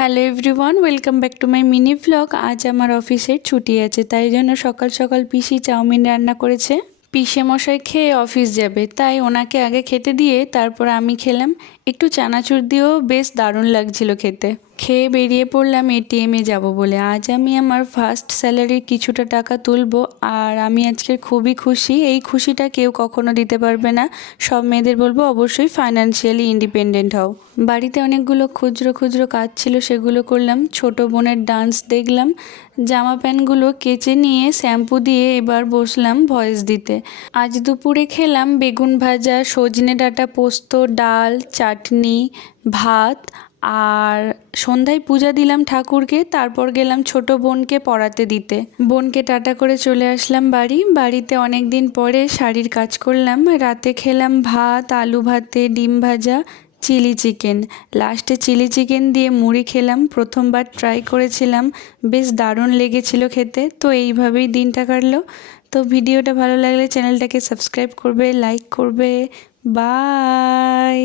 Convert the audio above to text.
Hello everyone, welcome back to my mini vlog. আজ আমার অফিসের ছুটি আছে, তাই জন্য সকাল সকাল পিসি চাউমিন রান্না করেছে। পিসে মশাই খেয়ে অফিস যাবে, তাই ওনাকে আগে খেতে দিয়ে তারপর আমি খেলাম। একটু চানাচুর দিয়েও বেশ দারুণ লাগছিল খেতে। খেয়ে বেরিয়ে পড়লাম এটিএমে যাব বলে। আজ আমি আমার ফার্স্ট স্যালারির কিছুটা টাকা তুলবো, আর আমি আজকে খুবই খুশি। এই খুশিটা কেউ কখনো দিতে পারবে না। সব মেয়েদের বলবো অবশ্যই ফাইন্যান্সিয়ালি ইন্ডিপেন্ডেন্ট হও। বাড়িতে অনেকগুলো খুচরো খুচরো কাজ ছিল, সেগুলো করলাম। ছোট বোনের ডান্স দেখলাম। জামা প্যান্টগুলো কেচে নিয়ে শ্যাম্পু দিয়ে এবার বসলাম ভয়েস দিতে। আজ দুপুরে খেলাম বেগুন ভাজা, সজনে ডাঁটা পোস্ত, ডাল, চাটনি, ভাত। আর সন্ধ্যায় পূজা দিলাম ঠাকুরকে, তারপর গেলাম ছোট বোনকে পড়াতে দিতে। বোনকে টাটা করে চলে আসলাম বাড়িতে অনেক দিন পরে শাড়ির কাজ করলাম। রাতে খেলাম ভাত, আলু ভাতে, ডিম ভাজা, চিলি চিকেন। লাস্টে চিলি চিকেন দিয়ে মুড়ি খেলাম। প্রথমবার ট্রাই করেছিলাম, বেশ দারুণ লেগেছিল খেতে। তো এইভাবেই দিনটা কাটলো। তো ভিডিওটা ভালো লাগলে চ্যানেলটাকে সাবস্ক্রাইব করবে, লাইক করবে। বাই।